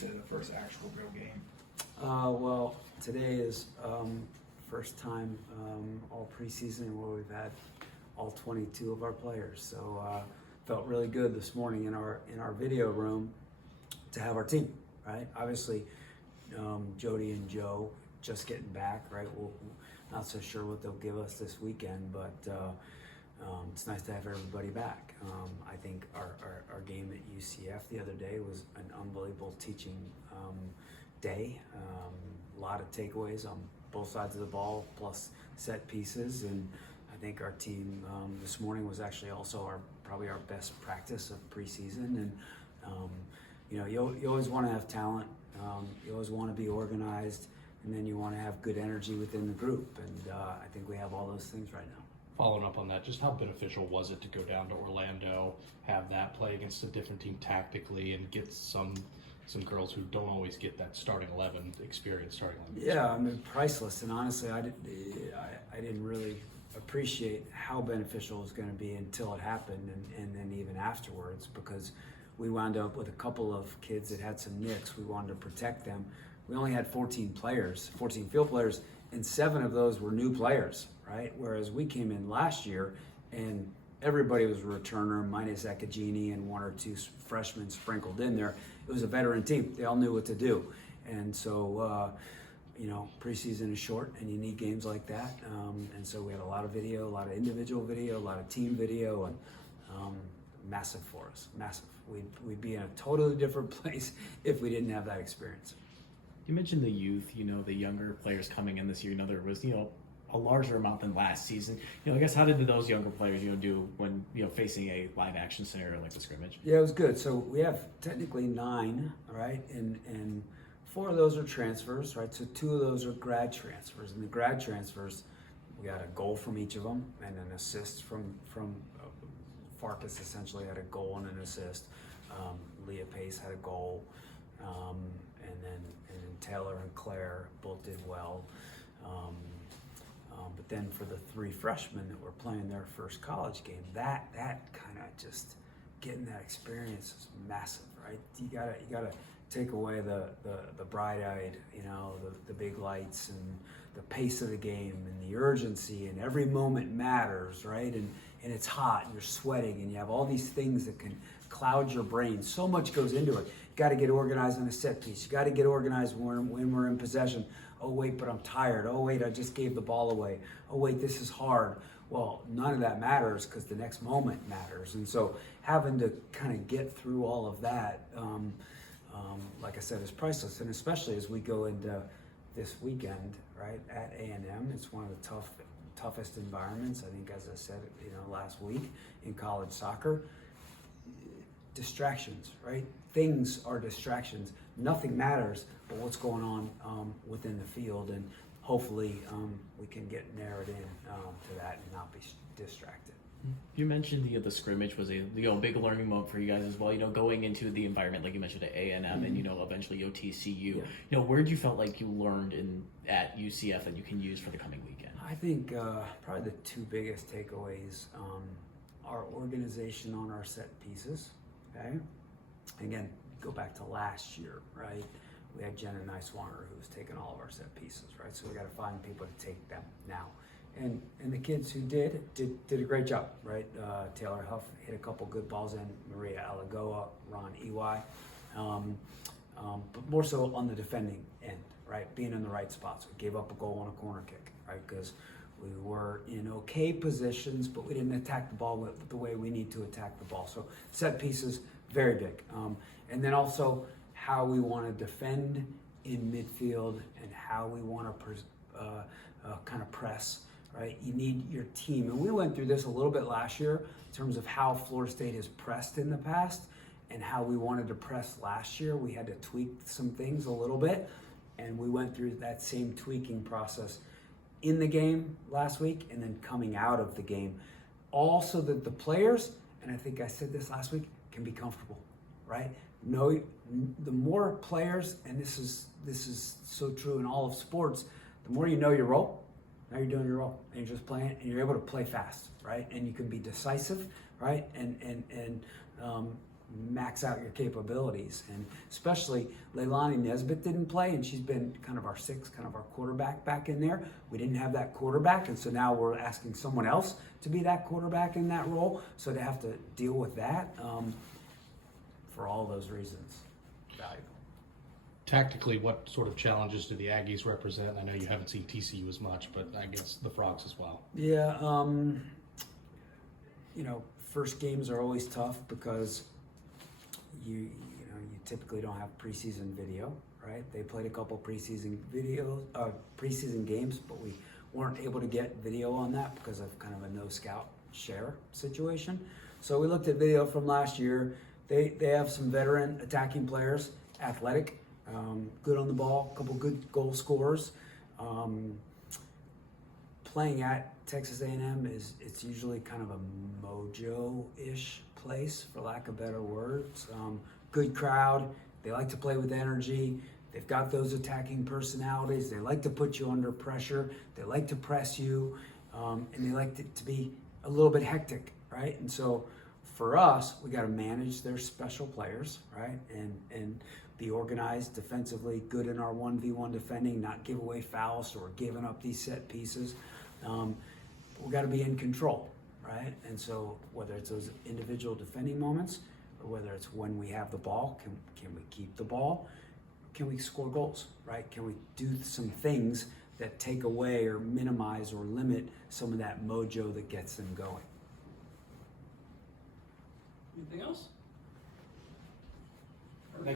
into the first actual real game? Well, today is first time all preseason where we've had all 22 of our players. So felt really good this morning in our video room to have our team. Right, obviously, Jody and Joe just getting back. Right, we're not so sure what they'll give us this weekend, but it's nice to have everybody back. I think our game at UCF the other day was an unbelievable teaching day. A lot of takeaways on both sides of the ball, plus set pieces, and I think our team this morning was actually also probably our best practice of preseason. And you always want to have talent, you always want to be organized, and then you want to have good energy within the group. And I think we have all those things right now. Following up on that, just how beneficial was it to go down to Orlando, have that play against a different team tactically, and get some girls who don't always get that starting 11 experience? Yeah, I mean, priceless. And honestly, I didn't really appreciate how beneficial it was going to be until it happened, and then even afterwards, because we wound up with a couple of kids that had some nicks. We wanted to protect them. We only had 14 field players, and 7 of those were new players, right? Whereas we came in last year and everybody was a returner minus Ekagini and 1 or 2 freshmen sprinkled in there. It was a veteran team. They all knew what to do. And so, preseason is short and you need games like that. And so we had a lot of video, a lot of individual video, a lot of team video, and massive for us, massive. We'd be in a totally different place if we didn't have that experience. You mentioned the youth, the younger players coming in this year. There was, a larger amount than last season. I guess how did those younger players, do when, facing a live action scenario like the scrimmage? Yeah, it was good. So we have technically 9, right? And 4 of those are transfers, right? So 2 of those are grad transfers. And the grad transfers, we got a goal from each of them and an assist from Farkas essentially had a goal and an assist. Leah Pace had a goal. And then Taylor and Claire both did well. But then for the 3 freshmen that were playing their first college game, that kind of just getting that experience is massive, right? You gotta take away the bright-eyed, the big lights and the pace of the game and the urgency, and every moment matters, right? And it's hot and you're sweating and you have all these things that can cloud your brain. So much goes into it. You got to get organized on a set piece. You got to get organized when we're in possession. Oh wait, but I'm tired. Oh wait, I just gave the ball away. Oh wait, this is hard. Well, none of that matters because the next moment matters. And so having to kind of get through all of that, like I said, is priceless. And especially as we go into this weekend, right, at A&M, it's one of the toughest environments, I think, as I said, last week in college soccer. Distractions, right? Things are distractions. Nothing matters but what's going on within the field, and hopefully we can get narrowed in to that and not be distracted. You mentioned the scrimmage was a big learning moment for you guys as well. Going into the environment like you mentioned at A&M and eventually TCU. Yeah. Where did you felt like you learned at UCF that you can use for the coming weekend? I think probably the 2 biggest takeaways are organization on our set pieces. Okay, again, go back to last year, right? We had Jenna Nicewander who was taking all of our set pieces, right? So we got to find people to take them now. And the kids who did a great job, right? Taylor Huff hit a couple good balls in, Maria Alagoa, Ron Ey, but more so on the defending end, right? Being in the right spots. We gave up a goal on a corner kick, right? Because we were in okay positions, but we didn't attack the ball the way we need to attack the ball. So set pieces, very big. And then also how we want to defend in midfield and how we want to kind of press. Right, you need your team, and we went through this a little bit last year in terms of how Florida State has pressed in the past and how we wanted to press last year. We had to tweak some things a little bit, and we went through that same tweaking process in the game last week and then coming out of the game, all so that the players, and I think I said this last week, can be comfortable, right? No, the more players, and this is so true in all of sports, the more you know your role. Now you're doing your role, and you're just playing, and you're able to play fast, right? And you can be decisive, right? And max out your capabilities. And especially Leilani Nesbitt didn't play, and she's been kind of our sixth, kind of our quarterback back in there. We didn't have that quarterback, and so now we're asking someone else to be that quarterback in that role. So to have to deal with that, for all those reasons, valuable. Tactically, what sort of challenges do the Aggies represent? I know you haven't seen TCU as much, but I guess the Frogs as well. Yeah, you know, first games are always tough because you typically don't have preseason video, right? They played a couple preseason games, but we weren't able to get video on that because of kind of a no scout share situation. So we looked at video from last year. They have some veteran attacking players, athletic, good on the ball, a couple good goal scorers. Playing at Texas A&M it's usually kind of a mojo-ish place, for lack of better words. Good crowd. They like to play with energy. They've got those attacking personalities. They like to put you under pressure. They like to press you, and they like it to be a little bit hectic, right? And so for us, we got to manage their special players, right? And be organized defensively, good in our 1v1 defending, not give away fouls or giving up these set pieces. We got to be in control, right? And so whether it's those individual defending moments or whether it's when we have the ball, can we keep the ball? Can we score goals, right? Can we do some things that take away or minimize or limit some of that mojo that gets them going? Anything else?